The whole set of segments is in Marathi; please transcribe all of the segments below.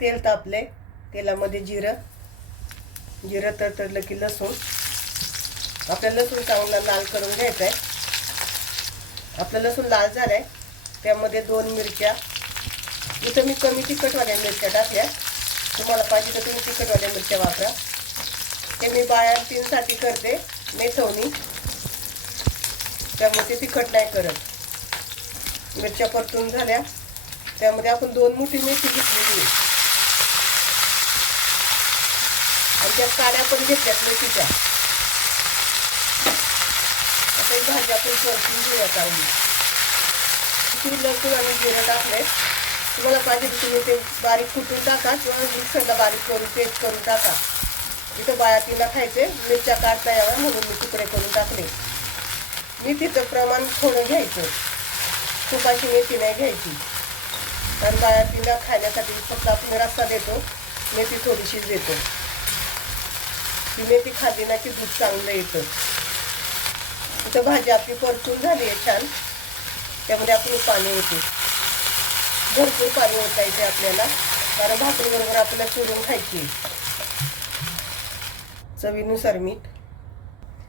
तेल तापले. तेलामध्ये जिरं. जिरं तडतडलं की लसूण. आपल्या लसूण चांगला लाल करून घ्यायचा आहे आपलं लसूण लाल झालं आहे त्यामध्ये दोन मिरच्या. इथं मी कमी तिखटवाल्या मिरच्या टाकल्या. तुम्हाला पाहिजे तर तुम्ही तिखटवाल्या मिरच्या वापरा. ते मी बाळांतींसाठी करते. मेथवणी. त्यामुळे ते तिखट नाही करत. मिरच्या परतून झाल्या. त्यामध्ये आपण दोन मोठी मेथी घेतलेली आहे. आणि त्या काड्या पण घेतल्यात मेथीच्या आता ही भाजी आपण परतून घेऊयात चांगली किती लसूण आणि जिरं टाकले तुम्हाला पाहिजे तुम्ही ते बारीक कुटून टाका किंवा मिक्सरला बारीक करून पेस्ट करून टाका. इथं बायातीला खायचे मिरच्या काढता याव्या म्हणून मी तुकडे करून टाकले. मी तिथं प्रमाण थोडं घ्यायचं. खूप अशी मेथी नाही घ्यायची. कारण बायातीला खाण्यासाठी फक्त आपण रस्सा देतो मेथी थोडीशीच देतो. ती मेथी खाल्ली ना की दूध चांगलं येतं. इथं भाजी आपली परतून झाली आहे छान. त्यामध्ये आपण पाणी होते भरपूर पाणी ओतायचे आपल्याला. कारण भाकरीबरोबर आपल्याला चुरून खायची चवीनुसार मीठ.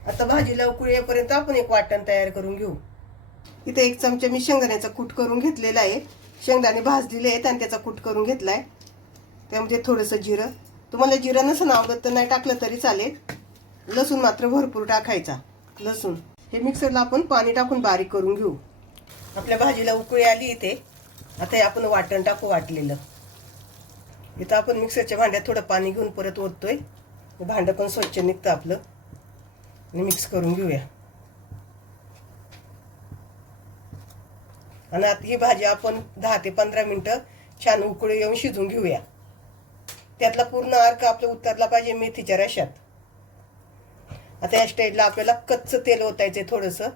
आता भाजीला उकळी येईपर्यंत आपण एक वाटण तयार करून घेऊ. इथे एक चमचा मी शेंगदाण्याचा कूट करून घेतलेला आहे. शेंगदाणे भाजलेले आहेत आणि त्याचा कूट करून घेतला आहे त्यामध्ये थोडंसं जिरं. तुम्हाला जिरं नसं आवडत तर नाही टाकलं तरी चालेल. लसूण मात्र भरपूर टाकायचा. लसूण. हे मिक्सरला आपण पाणी टाकून बारीक करून घेऊ. आपल्या भाजीला उकळी आली इथे. आता हे आपण वाटण टाकू वाटलेलं. इथं आपण मिक्सरच्या भांड्यात थोडं पाणी घेऊन परत ओततोय. भांडं पण स्वच्छ निघतं आपलं. आणि मिक्स करून घेऊया. आणि आता ही भाजी आपण दहा ते पंधरा मिनटं छान उकळी येऊन शिजून घेऊया. त्यातला पूर्ण अर्क आपला उतरला पाहिजे मेथीच्या रशात. आता या स्टेजला आपल्याला कच्चं तेल ओतायचं थोडंसं.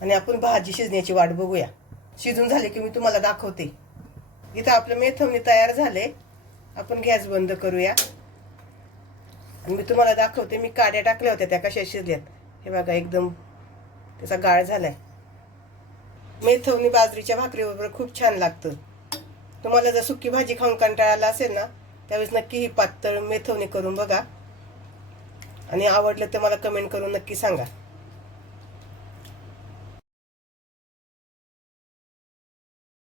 आणि आपण भाजी शिजण्याची वाट बघूया. शिजून झाले की मी तुम्हाला दाखवते. इथं आपलं मेथवणी तयार झाले. आपण गॅस बंद करूया. आणि मी तुम्हाला दाखवते मी काड्या टाकल्या होत्या त्या कशा शिजल्यात. हे बघा एकदम त्याचा गाळ झालाय. मेथवणी बाजरीच्या भाकरीबरोबर खूप छान लागतं. तुम्हाला जर सुकी भाजी खाऊन कंटाळा आला असेल ना त्यावेळेस नक्की ही पातळ मेथवणी करून बघा. आणि आवडलं तर मला कमेंट करून नक्की सांगा.